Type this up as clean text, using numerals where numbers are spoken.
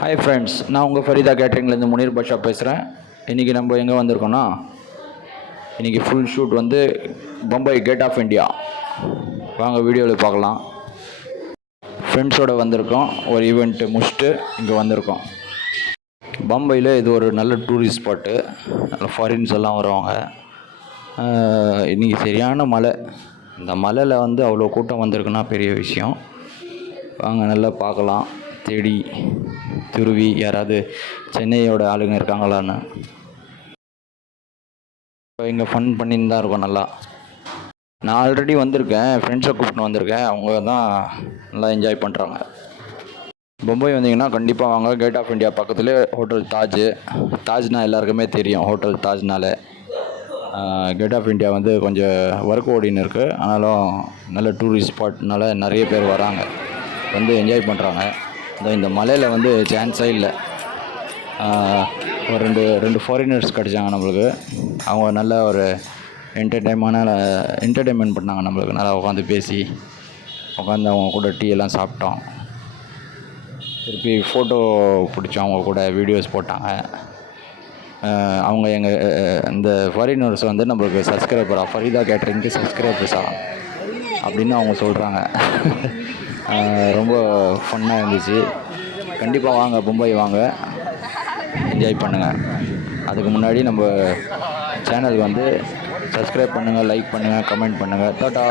Hi friends, நான் உங்கள் ஃபரிதா கேட்ரிங்லேருந்து முனீர் பாஷா பேசுகிறேன். இன்றைக்கி நம்ம எங்கே வந்திருக்கோன்னா, இன்றைக்கி ஃபுல் ஷூட் வந்து பம்பாய் கேட் ஆஃப் இந்தியா. வாங்க வீடியோவில் பார்க்கலாம். ஃப்ரெண்ட்ஸோடு வந்திருக்கோம். ஒரு ஈவெண்ட்டு முடிச்சுட்டு இங்கே வந்திருக்கோம். பம்பாயில் இது ஒரு நல்ல டூரிஸ்ட் ஸ்பாட்டு. நல்ல ஃபாரின்ஸ் எல்லாம் வருவாங்க. இன்றைக்கி சரியான மழை. இந்த மழையில் வந்து அவ்வளோ கூட்டம் வந்திருக்குன்னா பெரிய விஷயம். வாங்க நல்லா பார்க்கலாம். தேடி துருவி யாராவது சென்னையோட ஆளுங்க இருக்காங்களான்னு. இங்கே ஃபன் பண்ணின்னு தான் இருக்கும் நல்லா. நான் ஆல்ரெடி வந்திருக்கேன், ஃப்ரெண்ட்ஸை கூப்பிட்டு வந்திருக்கேன். அவங்க தான் நல்லா என்ஜாய் பண்ணுறாங்க. மும்பை வந்தீங்கன்னா கண்டிப்பாக வாங்க. கேட் ஆஃப் இந்தியா பக்கத்துலேயே ஹோட்டல் தாஜ்னால் எல்லாருக்குமே தெரியும். ஹோட்டல் தாஜ்னால கேட் ஆஃப் இந்தியா வந்து கொஞ்சம் ஒர்க் ஓடின்னு இருக்குது. ஆனாலும் நல்ல டூரிஸ்ட் ஸ்பாட்னால நிறைய பேர் வராங்க, வந்து என்ஜாய் பண்ணுறாங்க. இந்த மலையில் வந்து சான்ஸே இல்லை. ஒரு ரெண்டு ஃபாரினர்ஸ் கிடச்சாங்க நம்மளுக்கு. அவங்க நல்ல ஒரு என்டர்டெயின்மெண்ட் பண்ணாங்க நம்மளுக்கு. நல்லா உட்காந்து பேசி உட்காந்து அவங்க கூட டீ எல்லாம் சாப்பிட்டோம். திருப்பி ஃபோட்டோ பிடிச்சோம், அவங்க கூட வீடியோஸ் போட்டாங்க. அவங்க இந்த ஃபாரினர்ஸ் வந்து நம்மளுக்கு சப்ஸ்கிரைபராக, ஃபரிதா கேட்ரிங்க்கு சப்ஸ்கிரைபர்ஸா அப்படின்னு அவங்க சொல்கிறாங்க. ரொம்ப ஃபன்னாக இருந்துச்சு. கண்டிப்பாக வாங்க, மும்பை வாங்க, என்ஜாய் பண்ணுங்கள். அதுக்கு முன்னாடி நம்ம சேனல் வந்து சப்ஸ்கிரைப் பண்ணுங்கள், லைக் பண்ணுங்கள், கமெண்ட் பண்ணுங்கள். டாடா.